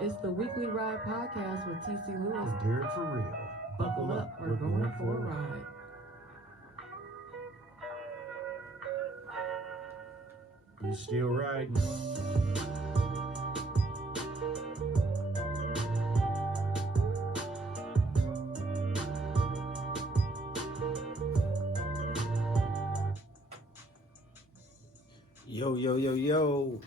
It's the Weekly Ride podcast with TC Lewis. And Derek for real. Buckle up, we're going for a ride. You still riding? Yo, yo, yo, yo.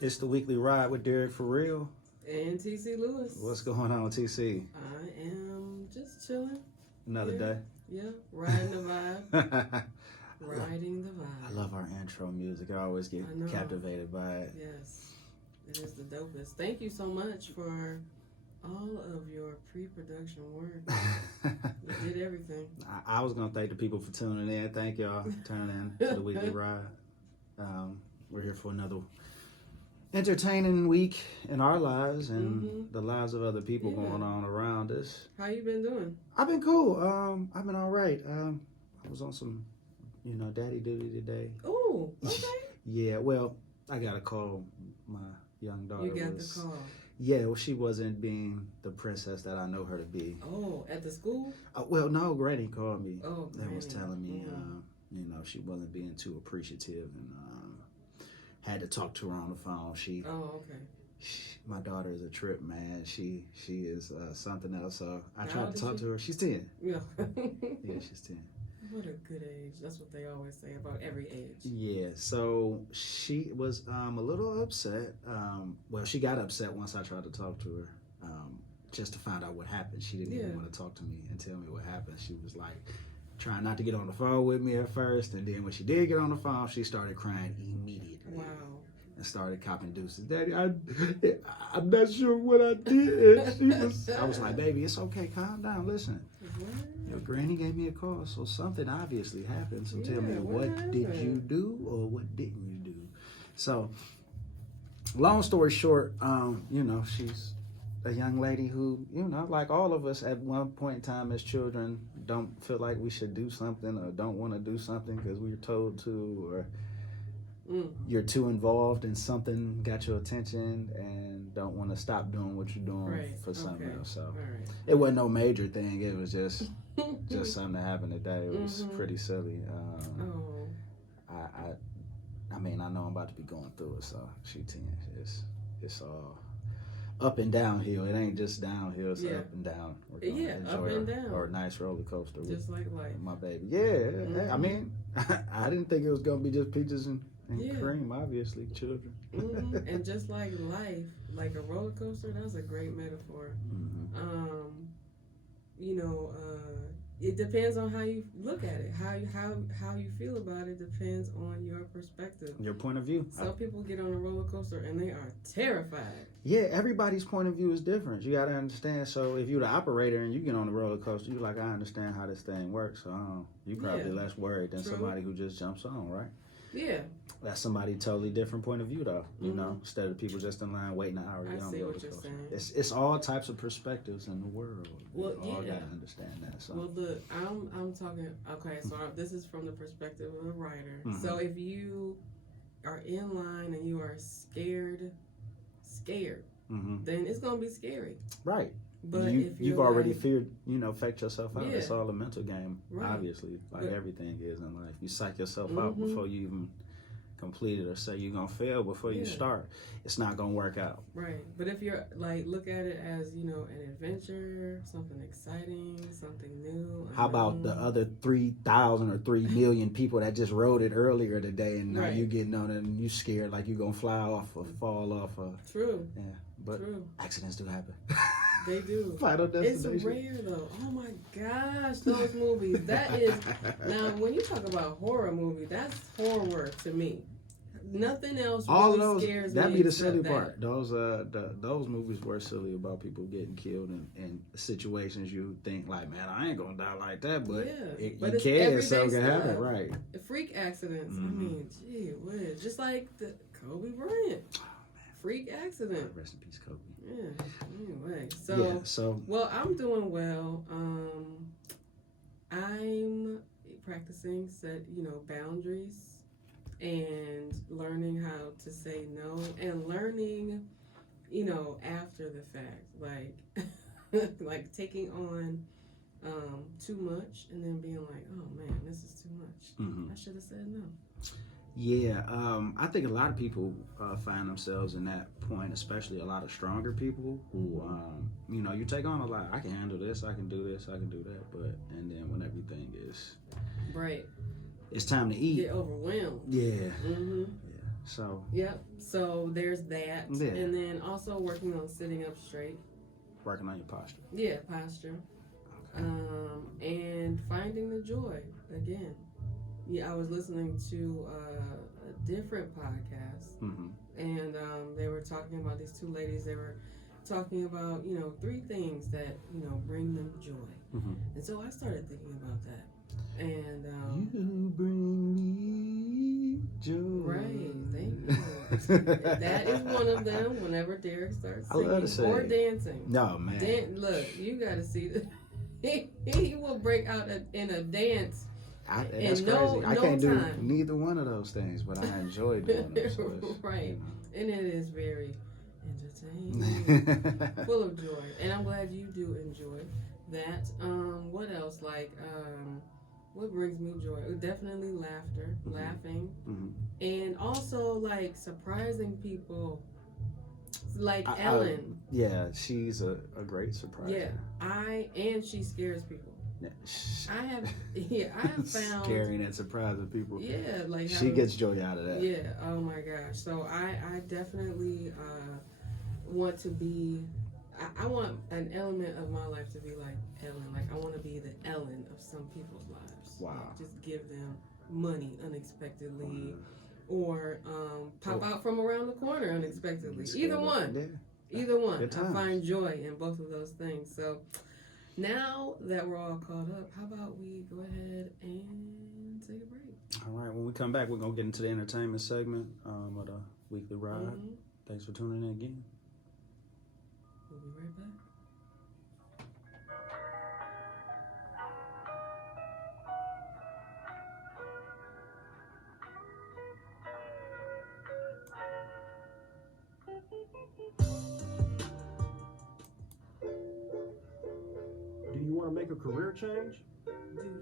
It's the Weekly Ride with Derek for real. And TC Lewis. What's going on, TC? I am just chilling. Another day. Yeah, riding the vibe. Riding the vibe. I love our intro music. I always get captivated by it. Yes, it is the dopest. Thank you so much for all of your pre-production work. You did everything. I was going to thank the people for tuning in. Thank y'all for tuning in to the Weekly Ride. We're here for another entertaining week in our lives and the lives of other people going on around us. How you been doing? I've been cool. I've been all right. I was on some, daddy duty today. Oh, okay. Yeah, well, I got a call. My young daughter You got the call. Yeah, well, she wasn't being the princess that I know her to be. Oh, at the school? Well, no, Granny called me. Oh, Granny. That was telling me, she wasn't being too appreciative and had to talk to her on the phone. Oh, okay. My daughter is a trip, man. She is something else. So I tried to talk to her. She's 10. Yeah. Yeah, she's 10. What a good age. That's what they always say about every age. Yeah, so she was a little upset. Well, she got upset once I tried to talk to her just to find out what happened. She didn't even want to talk to me and tell me what happened. She was like trying not to get on the phone with me at first, and then when she did get on the phone, she started crying immediately. Wow. And started copping deuces. Daddy, I'm not sure what I did. I was like, baby, it's okay. Calm down. Listen. Your granny gave me a call, so something obviously happened. So tell me, what did you do or what didn't you do? So, long story short, she's a young lady who, like all of us at one point in time as children, don't feel like we should do something or don't want to do something because we were told to, or you're too involved in something, got your attention, and don't want to stop doing what you're doing for something else. So it wasn't no major thing. It was just something that happened today. It was pretty silly. I mean, I know I'm about to be going through it. So she 10. It's all up and downhill. It ain't just downhill. It's up and down. Up and down. Or a nice roller coaster. Just like life. My baby. Yeah. I mean, I didn't think it was gonna be just peaches and cream, obviously, children. And just like life, like a roller coaster, that's a great metaphor. It depends on how you look at it. How you feel about it depends on your perspective. Your point of view. Some people get on a roller coaster and they are terrified. Yeah, everybody's point of view is different. You got to understand. So if you're the operator and you get on the roller coaster, you're like, I understand how this thing works. So you're probably less worried than somebody who just jumps on, right? Yeah. That's somebody totally different point of view, though. Instead of people just in line waiting an hour to get on the roller coaster. It's all types of perspectives in the world. Well, you all gotta understand that. So. Well, look, I'm talking. Okay, so this is from the perspective of a writer. So if you are in line and you are scared, then it's gonna be scary. Right. But you've already feared, faked yourself out. It's all a mental game, obviously, like everything is in life. You psych yourself out before you even complete it or say you're going to fail before you start. It's not going to work out. Right. But if you're, look at it as, an adventure, something exciting, something new. How about the other 3,000 or 3 million people that just rode it earlier today and now you getting on it and you scared like you're going to fly off or fall off. True. Yeah. But accidents do happen. They do. Final Destination. It's rare though. Oh my gosh, those movies. That is now when you talk about horror movie, that's horror to me. Nothing else really scares me. That'd be the silly part. Those movies were silly about people getting killed in situations you think like, man, I ain't gonna die like that, but you can, so it can happen, right? Freak accidents. I mean, gee whiz. Just like the Kobe Bryant. Freak accident. Rest in peace, Kobe. Yeah. Anyway, well, I'm doing well. I'm practicing boundaries and learning how to say no and learning you know, after the fact, like like taking on too much and then being like, oh man, this is too much. Mm-hmm. I should have said no. Yeah, I think a lot of people find themselves in that point, especially a lot of stronger people who, you know, you take on a lot. I can handle this, I can do this, I can do that, and then when everything is right, it's time to eat. Get overwhelmed. Yeah. Mm-hmm. Yeah. So. Yep. So there's that, Yeah. and then also working on sitting up straight. Working on your posture. Yeah, posture. Okay. And finding the joy again. Yeah, I was listening to a different podcast, and they were talking about these two ladies. They were talking about, you know, 3 things that, you know, bring them joy. And so I started thinking about that. And you bring me joy. Right, thank you. That is one of them. Whenever Derek starts singing or dancing. No, man. Look, you got to see that. He will break out in a dance. That's crazy. I can't do neither one of those things, but I enjoy doing them. So right. And it is very entertaining, full of joy. And I'm glad you do enjoy that. What else? Like, what brings me joy? Definitely laughter, laughing. And also, like, surprising people. Like Ellen. Yeah, she's a great surprise. Yeah, and she scares people. I have found scaring and surprising people. Yeah, like she gets joy out of that. Yeah. Oh my gosh. So I definitely want to be. I want an element of my life to be like Ellen. Like I want to be the Ellen of some people's lives. Wow. Like, just give them money unexpectedly, or pop out from around the corner unexpectedly. Either one. Yeah. Either one. I find joy in both of those things. So. Now that we're all caught up, how about we go ahead and take a break? All right. When we come back, we're going to get into the entertainment segment of the Weekly Ride. Thanks for tuning in again. We'll be right back. Do you want to make a career change? Do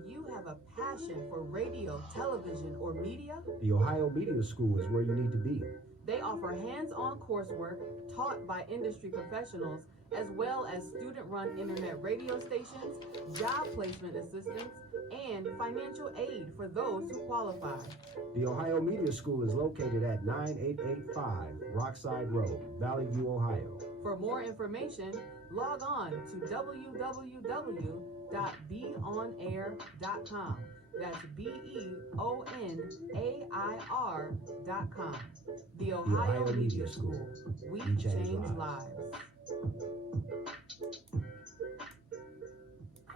you have a passion for radio, television, or media? The Ohio Media School is where you need to be. They offer hands-on coursework taught by industry professionals, as well as student-run internet radio stations, job placement assistance, and financial aid for those who qualify. The Ohio Media School is located at 9885 Rockside Road, Valley View, Ohio. For more information, log on to www.beonair.com. That's BEONAIR.com. The Ohio Media School. We change lives.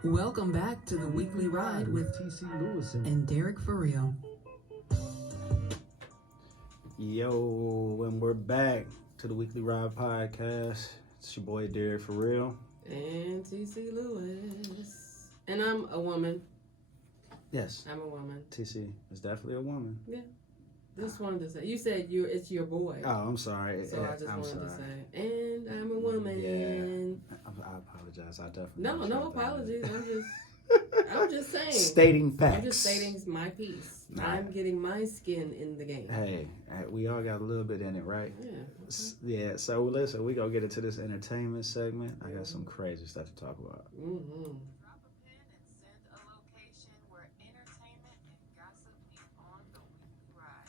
Welcome back to the Weekly Ride with T.C. Lewis and Derek for real. Yo, and we're back to the Weekly Ride podcast. It's your boy Derek for real. And T.C. Lewis. And I'm a woman. Yes. I'm a woman. T.C. is definitely a woman. Yeah. Just wanted to say. You said it's your boy. Oh, I'm sorry. So I just wanted to say. And I'm a woman. Yeah. I apologize. I definitely. No apologies. I'm just saying. Stating facts. I'm just stating my piece. Nah. I'm getting my skin in the game. Hey, we all got a little bit in it, right? Yeah. Yeah, so listen, we gonna get into this entertainment segment. I got some crazy stuff to talk about. Drop a pin and send a location where entertainment and gossip meet on the Weekly Ride.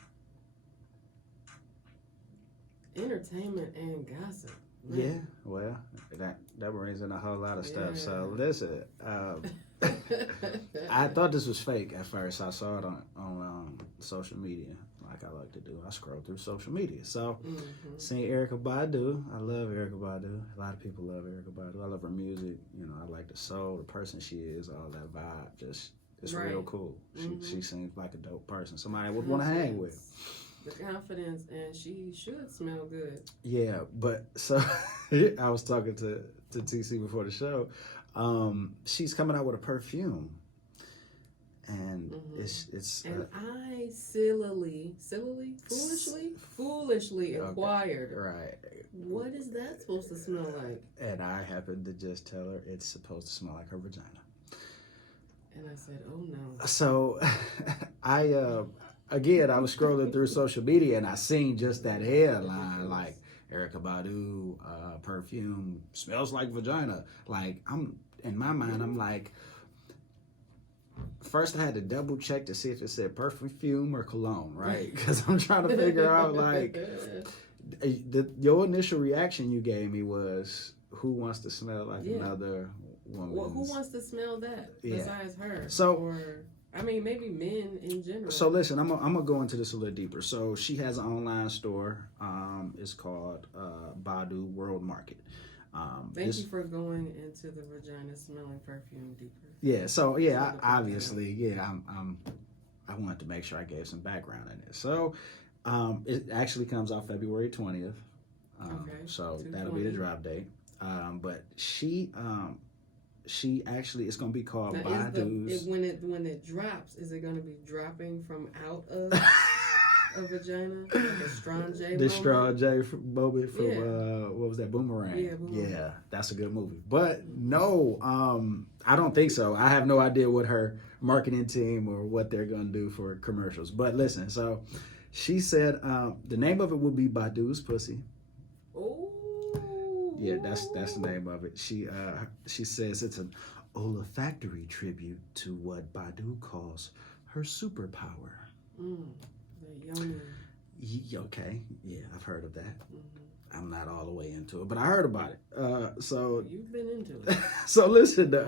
Entertainment and gossip. Man. Yeah, well, that brings in a whole lot of stuff. So listen, I thought this was fake at first. I saw it on social media, like I like to do. I scroll through social media. So, seeing Erykah Badu, I love Erykah Badu. A lot of people love Erykah Badu. I love her music. You know, I like the soul, the person she is, all that vibe. Just, it's real cool. She seems like a dope person. Somebody I would want to hang with. The confidence, and she should smell good. Yeah, but so I was talking to TC before the show. She's coming out with a perfume, and it's. And I foolishly inquired. Right. What is that supposed to smell like? And I happened to just tell her it's supposed to smell like her vagina. And I said, "Oh no." So, I was scrolling through social media and I seen just that headline, like Erykah Badu perfume smells like vagina. Like, I'm in my mind, I'm like, first I had to double check to see if it said perfume or cologne, right? Because I'm trying to figure out, like, your initial reaction you gave me was, who wants to smell like another woman? Well, who wants to smell that besides her? So, or I mean, maybe men in general. So listen, I'm gonna go into this a little deeper. So she has an online store. It's called Badu World Market. Thank you for going into the vagina smelling perfume deeper. Yeah. So yeah, obviously, I wanted to make sure I gave some background in it. So it actually comes out February 20th. So that'll be the drop date. But she actually, it's going to be called Badu's. When it drops, is it going to be dropping from out of a vagina? Like a Strong J moment? The Strong J moment from, what was that, Boomerang? Yeah, Boomerang. Yeah, that's a good movie. But no, I don't think so. I have no idea what her marketing team or what they're going to do for commercials. But listen, so she said the name of it will be Badu's Pussy. Oh. Yeah, that's the name of it. She says it's an olfactory tribute to what Badu calls her superpower. The yummy. Okay, yeah, I've heard of that. Mm-hmm. I'm not all the way into it, but I heard about it. So you've been into it. So listen, the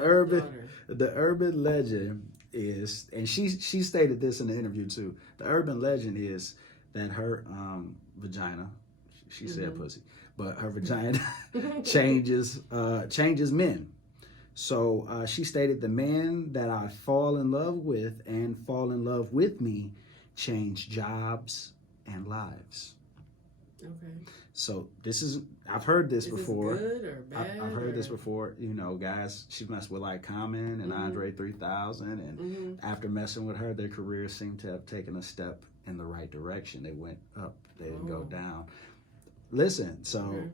urban legend is, and she stated this in the interview too. The urban legend is that her vagina, she said pussy, but her vagina changes men. So she stated, the man that I fall in love with and fall in love with me change jobs and lives. Okay. So this is, I've heard this before. Is this good or bad? I've heard this before. You know, guys, she messed with like Common and Andre 3000, and after messing with her, their careers seem to have taken a step in the right direction. They went up. They didn't go down. Listen, so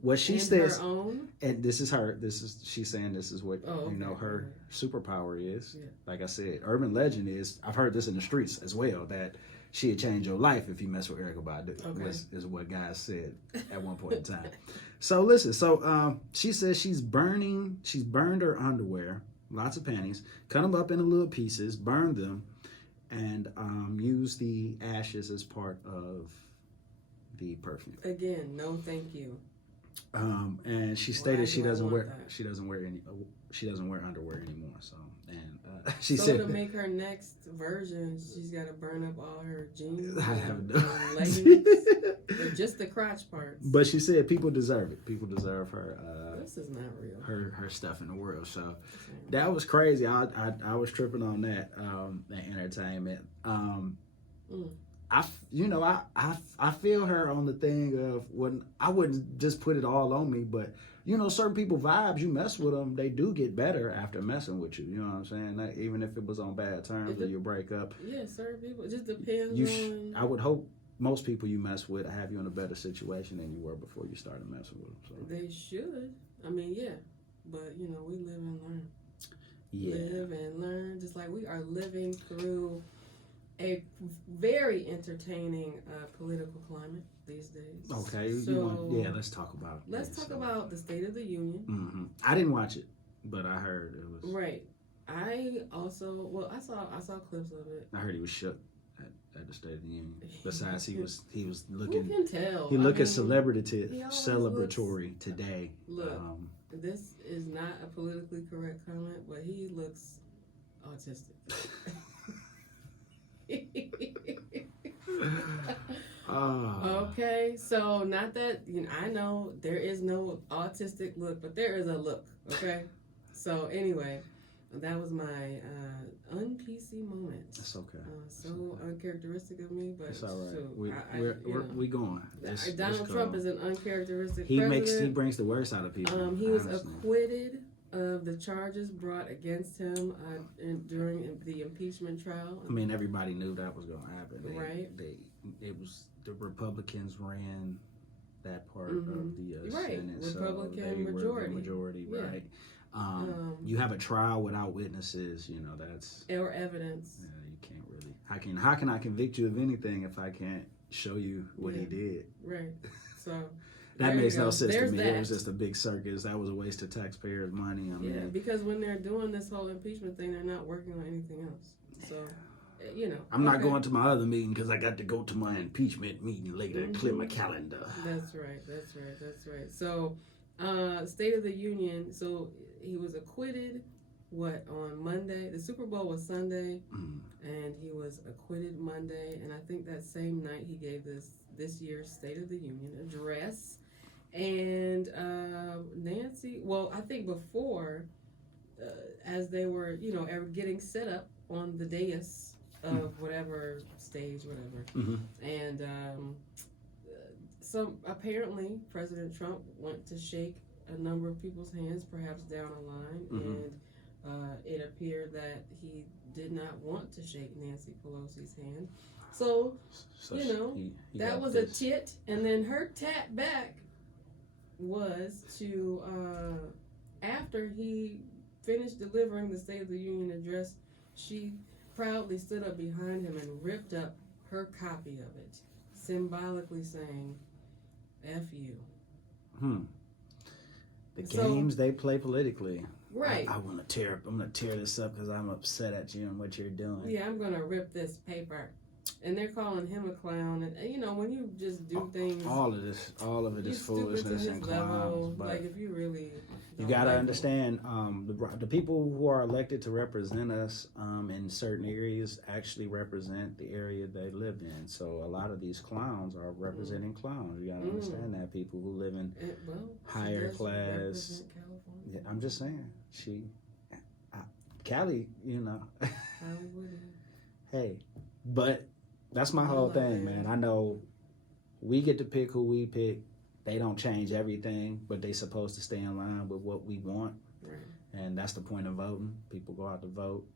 what she says, and this is her. She's saying this is what her superpower is. Yeah. Like I said, urban legend is. I've heard this in the streets as well, that she'd change your life if you mess with Erykah Badu. Okay. Is what guys said at one point in time. So listen, she says she's burned her underwear, lots of panties, cut them up into little pieces, burn them, and use the ashes as part of the perfume. Again, no thank you. And she stated she doesn't wear underwear anymore. So, and she said to make her next version, she's got to burn up all her jeans, I have no leggings, or just the crotch parts. But she said people deserve it. People deserve her. This is not real. Her stuff in the world. So that was crazy. I was tripping on that entertainment. I feel her on the thing of, when I wouldn't just put it all on me, but certain people vibes, you mess with them, they do get better after messing with you. You know what I'm saying? Like, even if it was on bad terms or you break up. Yeah, certain people. It just depends on. I would hope most people you mess with have you in a better situation than you were before you started messing with them. So. They should. I mean, yeah, but we live and learn. Yeah. Live and learn, just like we are living through a very entertaining political climate these days. Okay, let's talk about. Let's talk about the State of the Union. Mm-hmm. I didn't watch it, but I heard it was right. I also, I saw clips of it. I heard he was shook at the State of the Union. Besides, he was looking. Who can tell? He looked celebratory today. Look, this is not a politically correct comment, but he looks autistic. Okay, so not that I know there is no autistic look, but there is a look. Okay, so anyway, that was my un-PC moment. That's okay. So uncharacteristic of me, but it's all right. So we going. Donald Trump is an uncharacteristic. He brings the worst out of people. He was acquitted of the charges brought against him during the impeachment trial. I mean, everybody knew that was going to happen. Right. It was the Republicans ran that part of the Right. Senate, Republican so they majority. were the majority, Yeah. right? You have a trial without witnesses, you know, that's or evidence. Yeah, you can't really. How can I convict you of anything if I can't show you what he did? Right. So that makes no sense There's to me. that. It was just a big circus. That was a waste of taxpayers' money. I mean, because when they're doing this whole impeachment thing, they're not working on anything else. So, you know. I'm not going to my other meeting because I got to go to my impeachment meeting later and clear my calendar. That's right. So, State of the Union. So he was acquitted. On Monday? The Super Bowl was Sunday, and he was acquitted Monday. And I think that same night he gave this year's State of the Union address. And Nancy, well, I think before, as they were, getting set up on the dais of whatever stage, whatever, and apparently President Trump went to shake a number of people's hands, perhaps down a line, and it appeared that he did not want to shake Nancy Pelosi's hand. So he that was this. A tit, and then her tat back was to, after he finished delivering the State of the Union address, she proudly stood up behind him and ripped up her copy of it, symbolically saying, F you. The games they play politically. Right. I'm gonna tear this up because I'm upset at you and what you're doing. Yeah, I'm gonna rip this paper. And they're calling him a clown, and when you just do things, all of it is foolishness and clowns. But like, if you really, you gotta understand, the people who are elected to represent us in certain areas actually represent the area they live in. So a lot of these clowns are representing clowns. You gotta understand that people who live in higher class. Yeah, I'm just saying, Cali, hey, but. That's my whole thing, man. I know we get to pick who we pick. They don't change everything, but they supposed to stay in line with what we want. Right. And that's the point of voting. People go out to vote.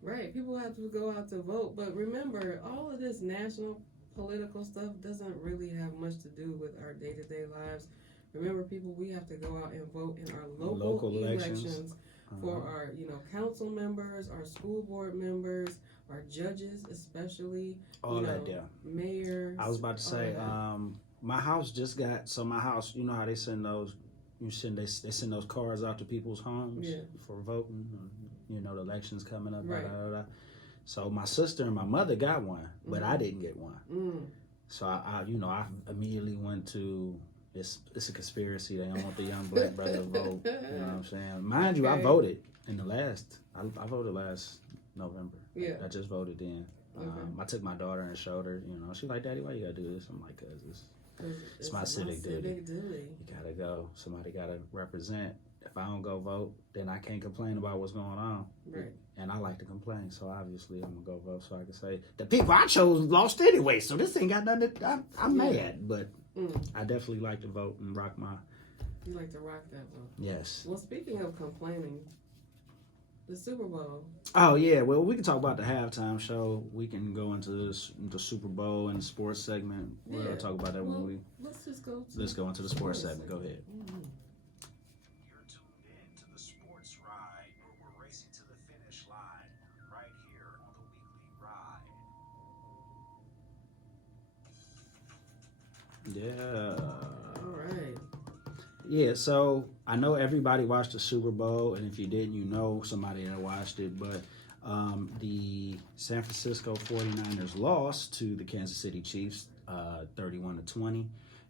Right. People have to go out to vote. But remember, all of this national political stuff doesn't really have much to do with our day-to-day lives. Remember, people, we have to go out and vote in our local elections for our, council members, our school board members, our judges, especially, all that, yeah. Mayors. I was about to say, my house just got, my house, you know how they send those, they send those cards out to people's homes for voting, the elections coming up, right. blah, blah, blah. So my sister and my mother got one, but I didn't get one. So I immediately went to, it's a conspiracy. They don't want the young black brother to vote. You know what I'm saying? Mind you, I voted in I voted last November. Yeah. I just voted in. I took my daughter and showed her, she's like, Daddy, why you gotta do this? I'm like, cause it's my civic duty. You gotta go. Somebody gotta represent. If I don't go vote, then I can't complain about what's going on. Right. And I like to complain, so obviously I'm gonna go vote so I can say the people I chose lost anyway, so this ain't got nothing to, I'm mad, but I definitely like to vote and rock my. You like to rock that vote. Yes. Well, speaking of complaining, the Super Bowl. Oh yeah, well we can talk about the halftime show. We can go into the Super Bowl and the sports segment. We'll talk about that when we. Let's go into the sports segment. Go ahead. You're tuned in to the sports ride, where we're racing to the finish line, right here on the weekly ride. Yeah. All right. Yeah, so I know everybody watched the Super Bowl, and if you didn't, you know somebody that watched it, but the San Francisco 49ers lost to the Kansas City Chiefs 31-20.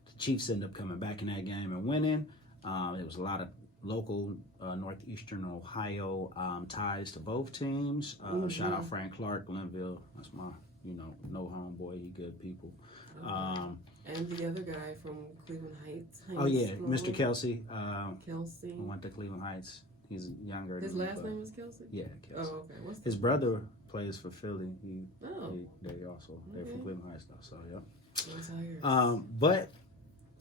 The Chiefs ended up coming back in that game and winning. There was a lot of local northeastern Ohio ties to both teams. Shout out Frank Clark, Glenville. That's my, no homeboy. He good people. And the other guy from Cleveland Heights. Oh yeah, Mr. Kelsey. Kelsey. Went to Cleveland Heights. He's younger. His last name was Kelsey? Yeah, Kelsey. Oh, okay. His brother plays for Philly. They're from Cleveland Heights though. So yeah. But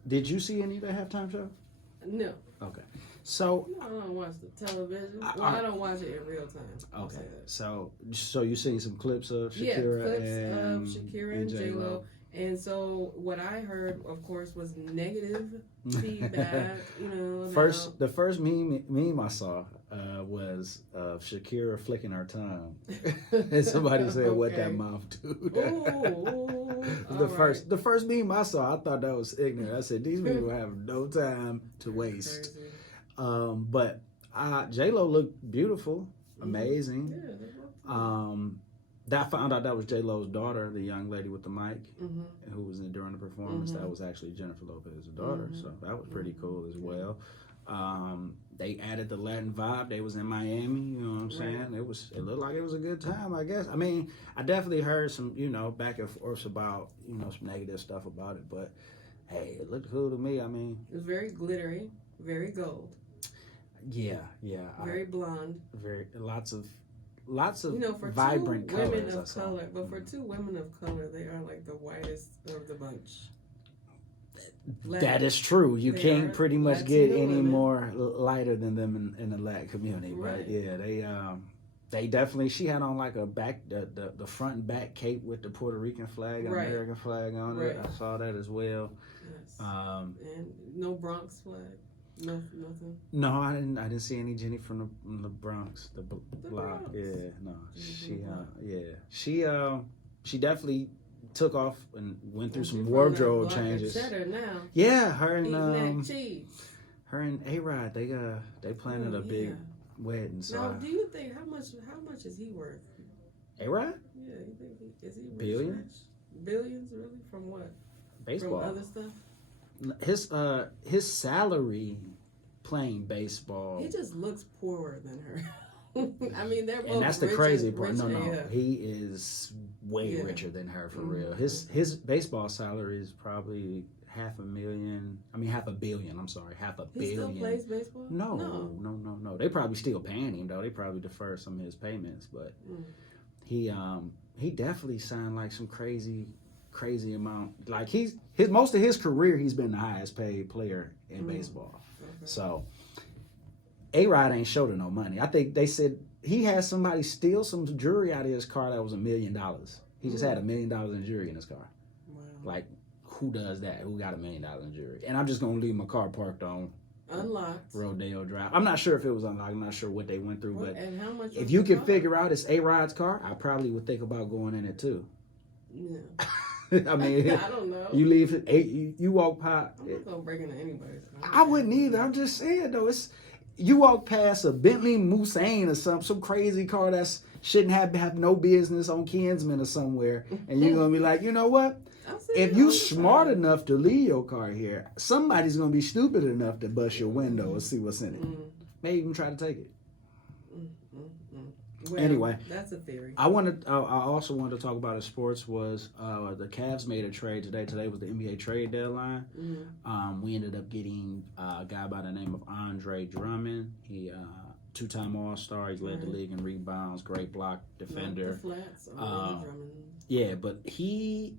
did you see any of the halftime show? No. Okay. So No, I don't watch the television. I don't watch it in real time. Okay. So you seen some clips of Shakira of Shakira and J-Lo. And so what I heard, of course, was negative feedback. The first meme I saw was of Shakira flicking her tongue, and somebody said, "What that mouth do?" The first meme I saw, I thought that was ignorant. I said, "These people have no time to waste." But J-Lo looked beautiful, amazing. I found out that was J-Lo's daughter, the young lady with the mic, who was in during the performance. That was actually Jennifer Lopez's daughter, so that was pretty cool as well. They added the Latin vibe. They was in Miami, you know what I'm saying? It looked like it was a good time, I guess. I mean, I definitely heard some, back and forth about, some negative stuff about it, but hey, it looked cool to me. I mean, it was very glittery, very gold. Yeah. Very blonde. Lots of for vibrant two colors. Women of color, but for two women of color, they are like the whitest of the bunch. That is true. You can't pretty much Latino get any women. more lighter than them in the Latin community. Right. But yeah, they definitely. She had on like the front and back cape with the Puerto Rican flag and American flag on it. I saw that as well. Yes. And no Bronx flag. No, nothing. No, I didn't see any Jenny from the Bronx, the block. Bronx. Yeah, no, she definitely took off and went through some wardrobe changes. Now. Yeah, her and A-Rod, they planning a big wedding. So now, do you think how much is he worth? A-Rod? Yeah, you think is he rich? Billions? Billions, really? From what? Baseball. From other stuff? His salary playing baseball. He just looks poorer than her. I mean, they're both. And that's the crazy part. No, yeah. he is way richer than her for real. His baseball salary is probably $500 million. $500 million. I'm sorry, $500 million. He still plays baseball? No. They probably still paying him though. They probably defer some of his payments, but he definitely signed like some crazy amount. Like most of his career, he's been the highest paid player in baseball. Okay. So A-Rod ain't showed her no money. I think they said he had somebody steal some jewelry out of his car that was $1 million. He just had $1 million in jewelry in his car. Wow. Like, who does that? Who got $1 million in jewelry? And I'm just gonna leave my car parked on unlocked Rodeo Drive. I'm not sure if it was unlocked. I'm not sure what they went through, but and how much if you can figure out it's A-Rod's car, I probably would think about going in it too. Yeah. I mean, I don't know. You leave it. You walk past. I'm not gonna break into anybody's car. I wouldn't either. I'm just saying though. You walk past a Bentley Mulsanne or some crazy car that shouldn't have no business on Kinsman or somewhere, and you're gonna be like, you know what? If you smart enough to leave your car here, somebody's gonna be stupid enough to bust your window and see what's in it. Maybe even try to take it. Well, anyway, that's a theory. I also wanted to talk about in sports was the Cavs made a trade today. Today was the NBA trade deadline. We ended up getting a guy by the name of Andre Drummond. He two-time All-Star. He's led the league in rebounds. Great block defender. Not the flats, Drummond. Yeah, but he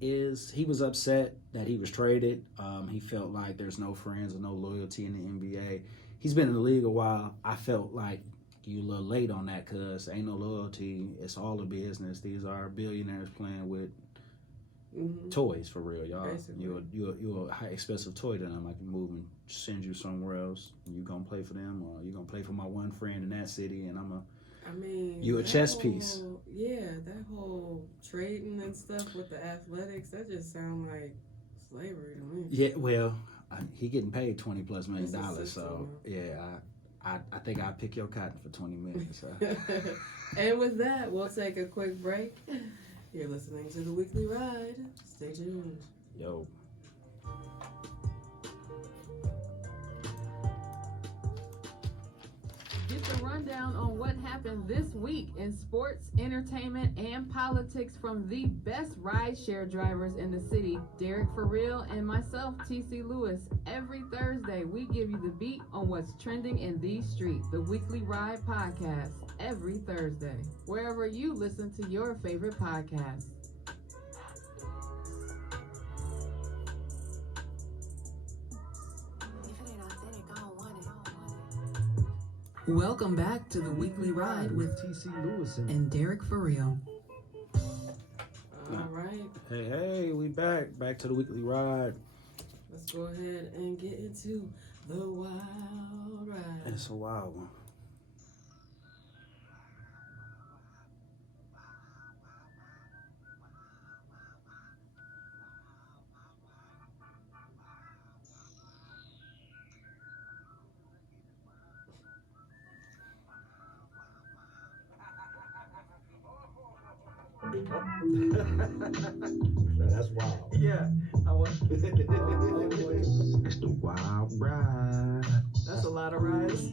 was upset that he was traded. He felt like there's no friends and no loyalty in the NBA. He's been in the league a while. I felt like you a little late on that because ain't no loyalty. It's all a business. These are billionaires playing with toys for real, y'all. You're a high expensive toy to them. I can move and send you somewhere else. You gonna play for them, or you gonna play for my one friend in that city, and you a chess piece. Yeah, that whole trading and stuff with the athletics, that just sound like slavery to me. Yeah, well, he getting paid $20+ million, so yeah. I think I'll pick your cotton for 20 minutes. So. And with that, we'll take a quick break. You're listening to The Weekly Ride. Stay tuned. Yo. Get the rundown on what happened this week in sports, entertainment, and politics from the best rideshare drivers in the city, Derek For Real and myself, TC Lewis. Every Thursday, we give you the beat on what's trending in these streets. The Weekly Ride Podcast, every Thursday, wherever you listen to your favorite podcast. If it ain't authentic, I don't Welcome back to the Weekly Ride with T.C. Lewis and Derek for real. All right, Hey, we back to the Weekly Ride. let's go ahead and get into the wild ride. It's a wild one. Now that's wild. Yeah, I want. It's the wild ride. That's a lot of rides.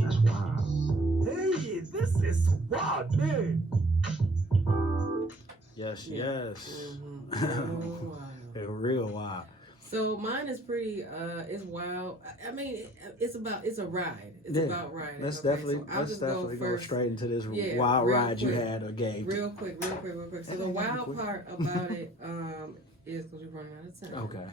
That's wild. Hey, this is wild, man. Yes. Mm-hmm. Wow. They're real wild. So mine is pretty. It's wild. I mean, it's a ride. It's about riding. Let's okay? definitely So I'll just go go first. straight into this Yeah, wild real ride you quick. had or gave. Real quick. So the wild part about it is because we're running out of time. Okay.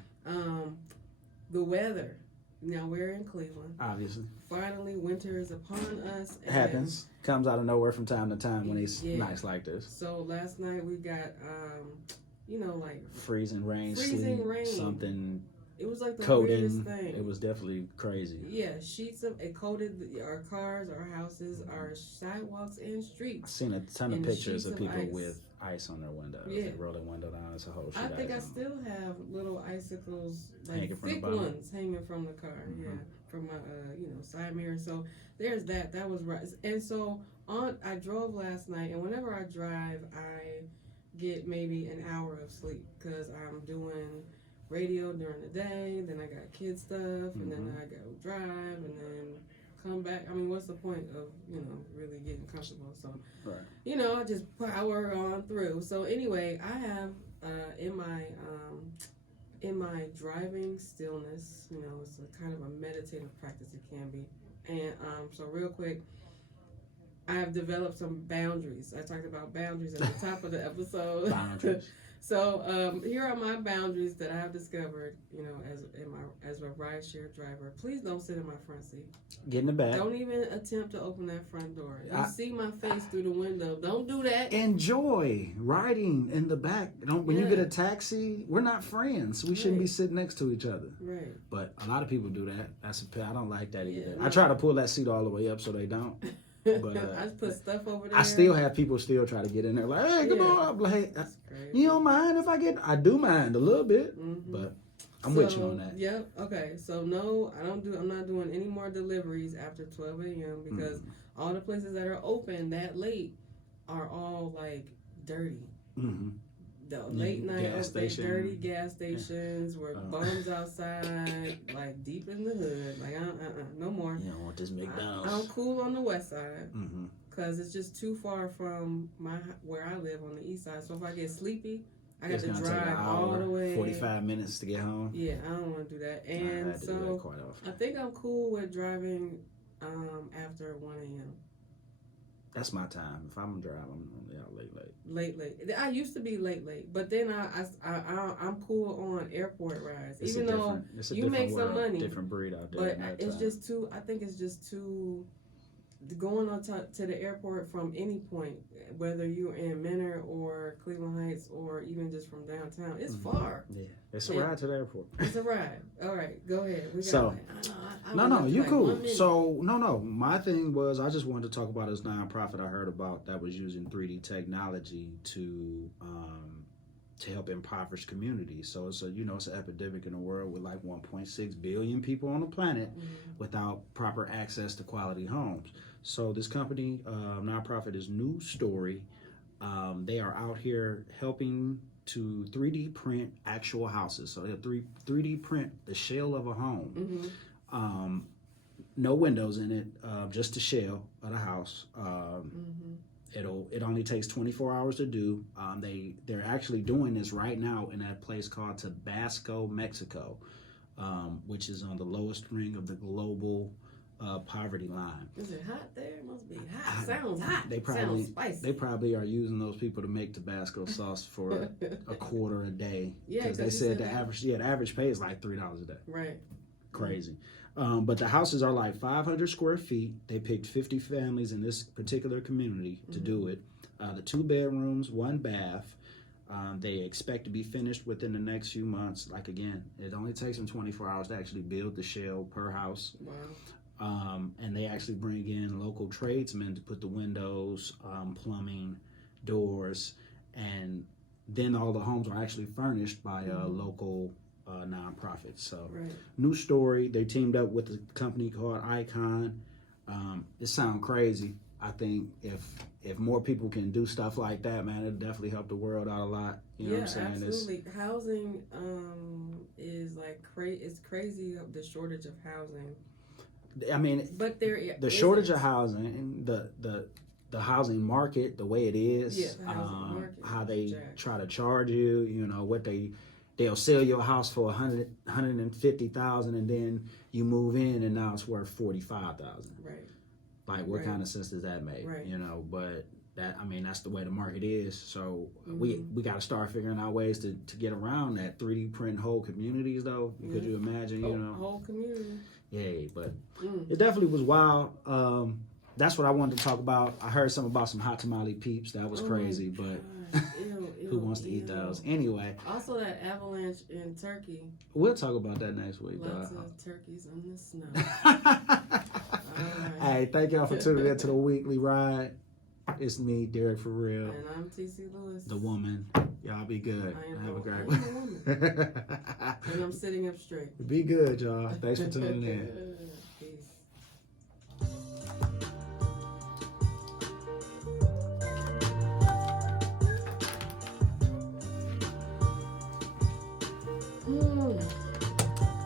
The weather. Now we're in Cleveland. Obviously. Finally, winter is upon us. It happens. Comes out of nowhere from time to time when it's Yeah. nice like this. So last night we got, like Freezing rain, Freezing sleet, rain. something it was like the weirdest coating. thing. It was definitely crazy. Yeah, sheets of it coated our cars, our houses, our sidewalks, and I've streets. seen a ton of And pictures sheets of of people ice. with ice on their windows. Yeah. They roll their window down. It's a whole I shit. think I ice on. still have little icicles, like Hanging from the thick bottom. ones, hanging from the car. Mhm. Yeah, from my side mirror. So there's that. That was right. And so I drove last night, and whenever I drive, I get maybe an hour of sleep because I'm doing radio during the day. Then I got kid stuff, and then I go drive, and then come back. I mean, what's the point of really getting comfortable? So Right. I just power on through. So anyway, I have in my driving stillness, it's a kind of a meditative practice it can be. And so real quick, I have developed some boundaries. I talked about boundaries at the top of the episode. Boundaries. So here are my boundaries that I have discovered, as a rideshare driver. Please don't sit in my front seat. Get in the back. Don't even attempt to open that front door. You I- see my face through the window. Don't do that. Enjoy riding in the back. When you Yeah. get a taxi, we're not friends. We shouldn't be Right. sitting next to each other. Right. But a lot of people do that. I don't like that either. Yeah, I try to pull that seat all the way up so they don't. But I just put stuff over there. I still have people still try to get in there like, hey, come Yeah. on. I'm like, That's crazy. you don't mind if I get? I do mind a little bit, Mhm. but I'm with you on that. Yep. Okay. So no, I'm not doing any more deliveries after 12 a.m. because all the places that are open that late are all like dirty. Mm-hmm. The late night gas open, station. dirty gas stations where bums outside, like deep in the hood. Like no more. You don't want this I'm McDonald's. cool on the west side. Mm-hmm. Cause it's just too far from where I live on the east side. So if I get sleepy, I got It's to gonna take an drive all hour, the way. 45 minutes to get home. Yeah, I don't want to do that. I And had to do that so quite often. I think I'm cool with driving after 1 a.m. That's my time. If I'm driving, I'm only out late. Late. I used to be late, but then I'm cool on airport rides, It's even though it's a you different make some world, money. different breed out there. But in that it's time. just too. I think it's just too. Going on to the airport from any point, whether you're in Menor or Cleveland Heights or even just from downtown, it's far. Yeah, it's a Yeah. ride to the airport. It's a ride. All right, go ahead. We got So, No, you like cool. 1 minute. So, no. My thing was, I just wanted to talk about this nonprofit I heard about that was using 3D technology to help impoverished communities. So it's it's an epidemic in the world with like 1.6 billion people on the planet without proper access to quality homes. So this company, nonprofit, is New Story. They are out here helping to 3D print actual houses. So they'll 3D print the shell of a home. No windows in it, just the shell of the house. It only takes 24 hours to do. They're actually doing this right now in that place called Tabasco, Mexico, which is on the lowest ring of the global poverty line. Is it hot there? It must be hot. Sounds hot. They probably Sounds spicy. they probably are using those people to make Tabasco sauce for a quarter a day. Yeah, because they 'cause you said said the that. average pay is like $3 a day. Right. Crazy. But the houses are like 500 square feet. They picked 50 families in this particular community to do it. The 2 bedrooms, 1 bath. They expect to be finished within the next few months. Like, again, it only takes them 24 hours to actually build the shell per house. Wow. And they actually bring in local tradesmen to put the windows, plumbing, doors, and then all the homes are actually furnished by local nonprofits. So, new story. They teamed up with a company called Icon. It sounds crazy. I think if more people can do stuff like that, man, it'll definitely help the world out a lot. You know what I'm saying? Absolutely. Housing is like it's crazy the shortage of housing. I mean, but the shortage of housing, the housing market, the way it is, the housing market, how they try to charge you, you know, what they'll sell your house for $150,000, and then you move in and now it's worth $45,000. Right. Like, what kind of sense does that make? Right. You know, but that's the way the market is. So we got to start figuring out ways to get around that. 3D print whole communities, though. Could you imagine? You know, whole community. Yeah, but it definitely was wild. That's what I wanted to talk about. I heard something about some hot tamale peeps. That was crazy, but who wants to eat those? Anyway. Also, that avalanche in Turkey. We'll talk about that next week. Lots of turkeys on the snow. Hey, thank y'all for tuning in to the Weekly Ride. It's me, Derek For Real. And I'm TC Lewis. The woman. Y'all be good. Have a great one. And I'm sitting up straight. Be good, y'all. Thanks for tuning in.